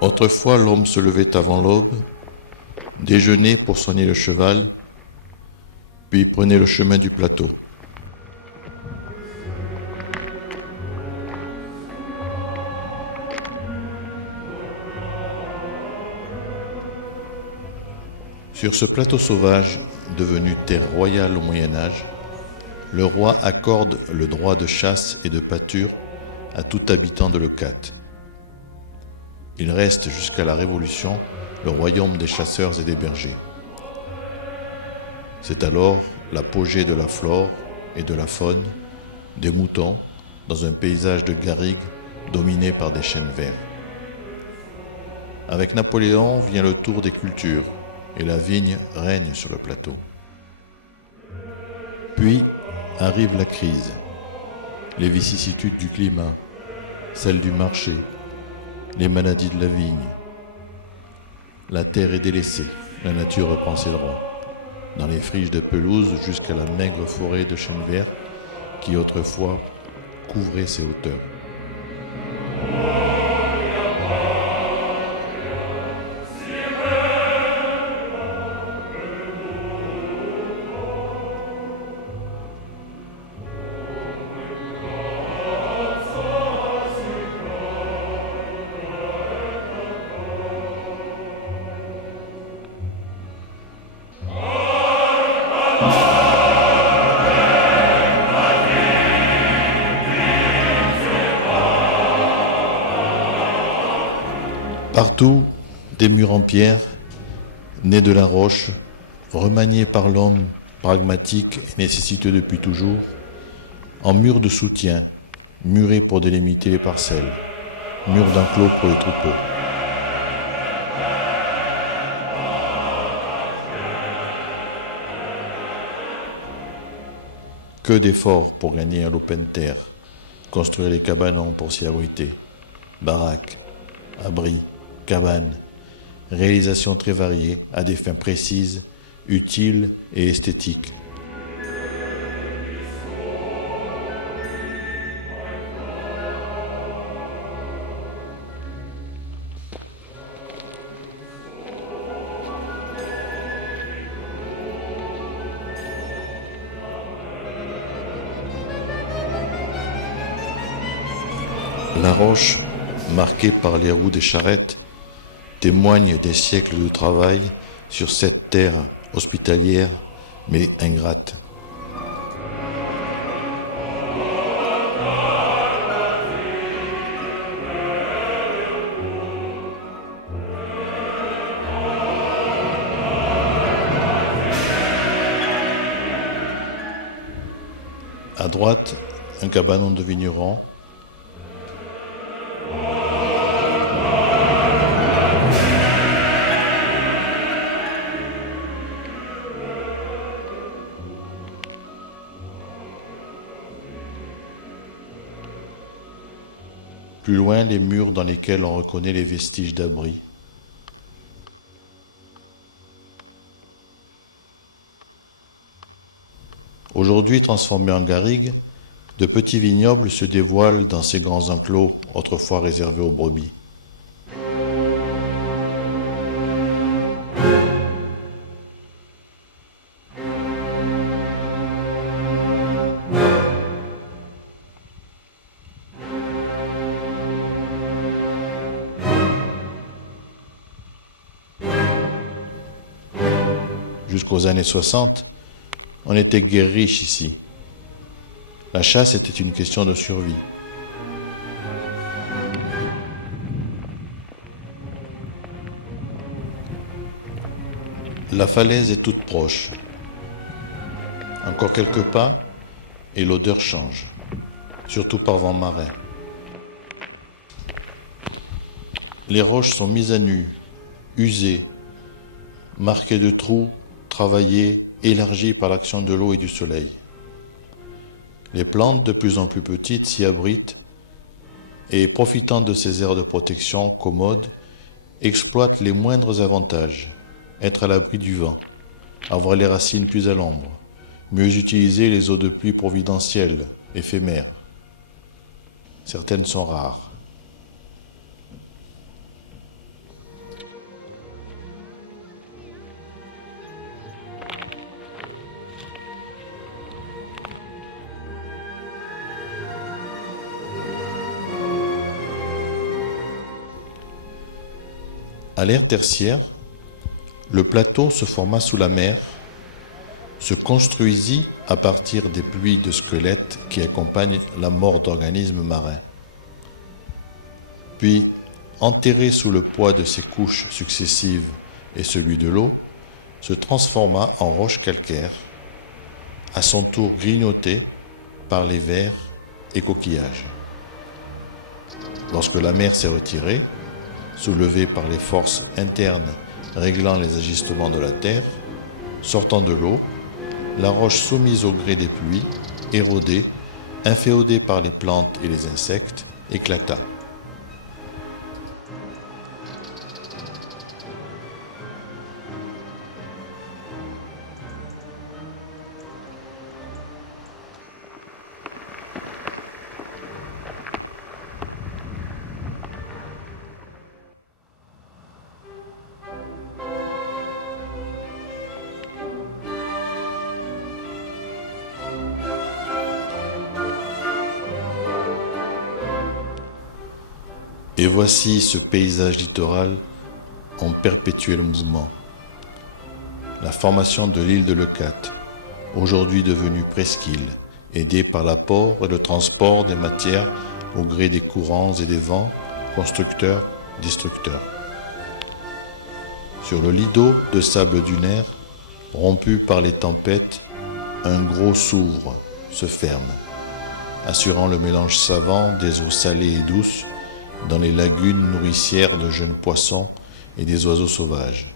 Autrefois l'homme se levait avant l'aube, déjeunait pour soigner le cheval, puis prenait le chemin du plateau. Sur ce plateau sauvage, devenu terre royale au Moyen-Âge, le roi accorde le droit de chasse et de pâture à tout habitant de Leucate. Il reste jusqu'à la Révolution le royaume des chasseurs et des bergers. C'est alors l'apogée de la flore et de la faune, des moutons, dans un paysage de garrigues dominé par des chênes verts. Avec Napoléon vient le tour des cultures, et la vigne règne sur le plateau. Puis arrive la crise, les vicissitudes du climat, celles du marché, les maladies de la vigne. La terre est délaissée, la nature reprend ses droits, dans les friches de pelouse jusqu'à la maigre forêt de chênes verts qui autrefois couvrait ces hauteurs. Partout, des murs en pierre, nés de la roche, remaniés par l'homme, pragmatique et nécessiteux depuis toujours, en murs de soutien, murés pour délimiter les parcelles, murs d'enclos pour les troupeaux. Que d'efforts pour gagner un l'open terre, construire les cabanons pour s'y abriter, baraques, abris, cabanes, réalisations très variées à des fins précises, utiles et esthétiques. La roche, marquée par les roues des charrettes, témoigne des siècles de travail sur cette terre hospitalière mais ingrate. À droite, un cabanon de vigneron. Plus loin, les murs dans lesquels on reconnaît les vestiges d'abris. Aujourd'hui transformés en garrigues, de petits vignobles se dévoilent dans ces grands enclos autrefois réservés aux brebis. Jusqu'aux années 60, on était guère riche ici. La chasse était une question de survie. La falaise est toute proche. Encore quelques pas et l'odeur change, surtout par vent marin. Les roches sont mises à nu, usées, marquées de trous, travaillées, élargies par l'action de l'eau et du soleil. Les plantes, de plus en plus petites, s'y abritent et, profitant de ces aires de protection commodes, exploitent les moindres avantages. Être à l'abri du vent, avoir les racines plus à l'ombre, mieux utiliser les eaux de pluie providentielles, éphémères. Certaines sont rares. À l'ère tertiaire, le plateau se forma sous la mer, se construisit à partir des pluies de squelettes qui accompagnent la mort d'organismes marins. Puis, enterré sous le poids de ses couches successives et celui de l'eau, se transforma en roche calcaire, à son tour grignoté par les vers et coquillages. Lorsque la mer s'est retirée, soulevée par les forces internes réglant les agissements de la terre, sortant de l'eau, la roche soumise au gré des pluies, érodée, inféodée par les plantes et les insectes, éclata. Et voici ce paysage littoral en perpétuel mouvement. La formation de l'île de Leucate, aujourd'hui devenue presqu'île, aidée par l'apport et le transport des matières au gré des courants et des vents, constructeurs, destructeurs. Sur le lit d'eau de sable dunaire, rompu par les tempêtes, un gros s'ouvre, se ferme, assurant le mélange savant des eaux salées et douces dans les lagunes nourricières de jeunes poissons et des oiseaux sauvages.